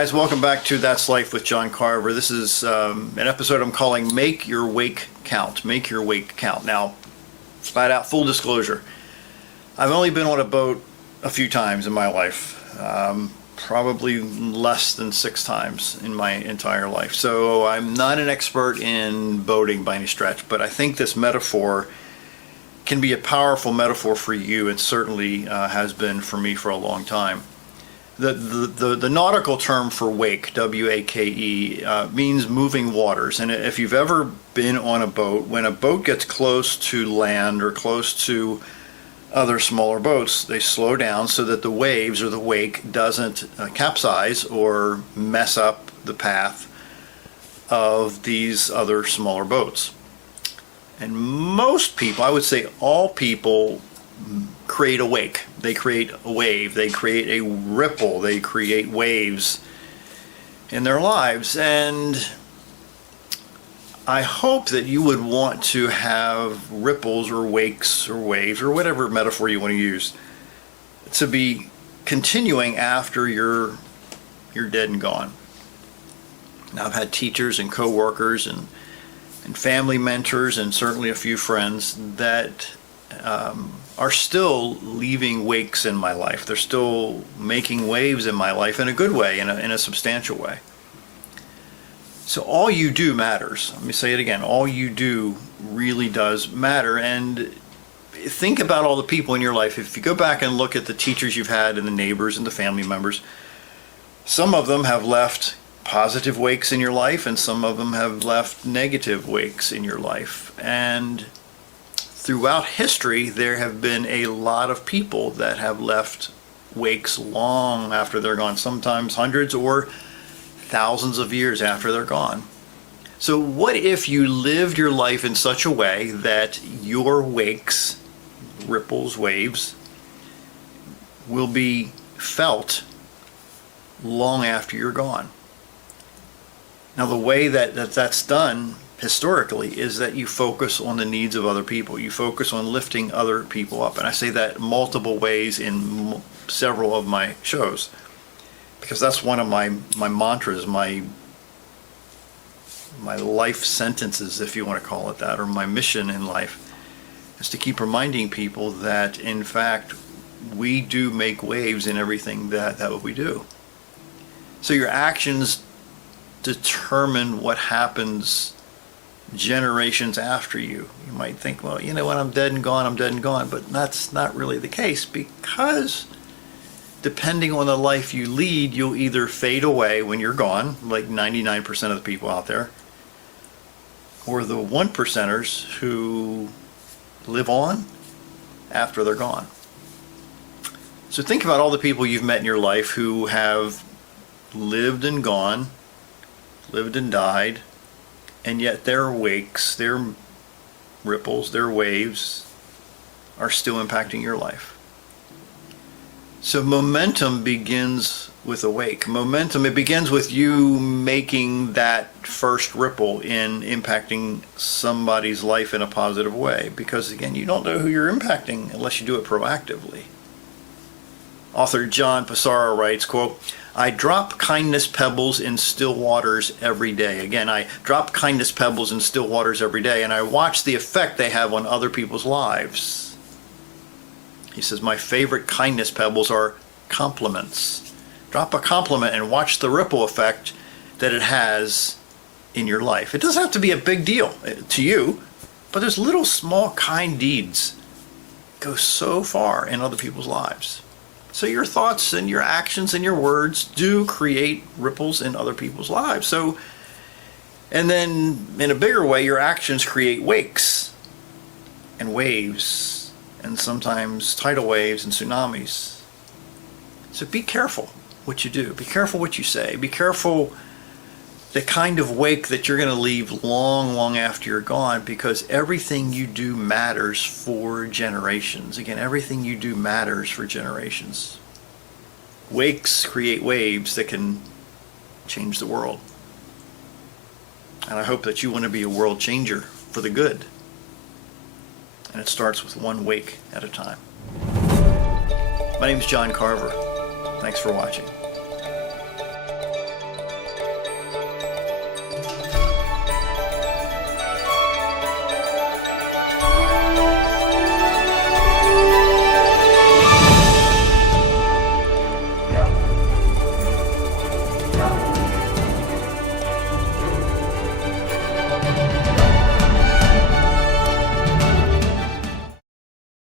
guys, welcome back to That's Life with John Carver. This is an episode I'm calling Make Your Wake Count. Make your wake count. Now, flat out, full disclosure, I've only been on a boat a few times in my life, probably less than 6 times in my entire life. So I'm not an expert in boating by any stretch, but I think this metaphor can be a powerful metaphor for you. It certainly has been for me for a long time. The nautical term for wake, W-A-K-E, means moving waters. And if you've ever been on a boat, when a boat gets close to land or close to other smaller boats, they slow down so that the waves or the wake doesn't capsize or mess up the path of these other smaller boats. And most people, I would say all people, create a wake. They create a wave. They create a ripple. They create waves in their lives. And I hope that you would want to have ripples or wakes or waves or whatever metaphor you want to use to be continuing after you're dead and gone. Now, I've had teachers and co-workers and family mentors and certainly a few friends that are still leaving wakes in my life. They're still making waves in my life in a good way, in a substantial way. So all you do matters. Let me say it again. All you do really does matter. And think about all the people in your life. If you go back and look at the teachers you've had and the neighbors and the family members, some of them have left positive wakes in your life and some of them have left negative wakes in your life. And throughout history, there have been a lot of people that have left wakes long after they're gone, sometimes hundreds or thousands of years after they're gone. So what if you lived your life in such a way that your wakes, ripples, waves, will be felt long after you're gone? Now, the way that's done historically is that you focus on the needs of other people. You focus on lifting other people up. And I say that multiple ways in several of my shows, because that's one of my mantras, my life sentences, if you want to call it that, or my mission in life, is to keep reminding people that, in fact, we do make waves in everything that we do. So your actions determine what happens generations after you. You might think, well, you know what, I'm dead and gone, I'm dead and gone. But that's not really the case, because depending on the life you lead, you'll either fade away when you're gone, like 99% of the people out there, or the 1%ers who live on after they're gone. So think about all the people you've met in your life who have lived and gone, lived and died, and yet their wakes, their ripples, their waves are still impacting your life. So momentum begins with a wake. Momentum, it begins with you making that first ripple in impacting somebody's life in a positive way. Because again, you don't know who you're impacting unless you do it proactively. Author John Carver writes, quote, "I drop kindness pebbles in still waters every day." Again, I drop kindness pebbles in still waters every day, and I watch the effect they have on other people's lives. He says, my favorite kindness pebbles are compliments. Drop a compliment and watch the ripple effect that it has in your life. It doesn't have to be a big deal to you, but there's little small kind deeds go so far in other people's lives. So your thoughts and your actions and your words do create ripples in other people's lives. So, and then in a bigger way, your actions create wakes and waves and sometimes tidal waves and tsunamis. So be careful what you do. Be careful what you say. Be careful the kind of wake that you're going to leave long, long after you're gone, because everything you do matters for generations. Again, everything you do matters for generations. Wakes create waves that can change the world. And I hope that you want to be a world changer for the good. And it starts with one wake at a time. My name is John Carver. Thanks for watching.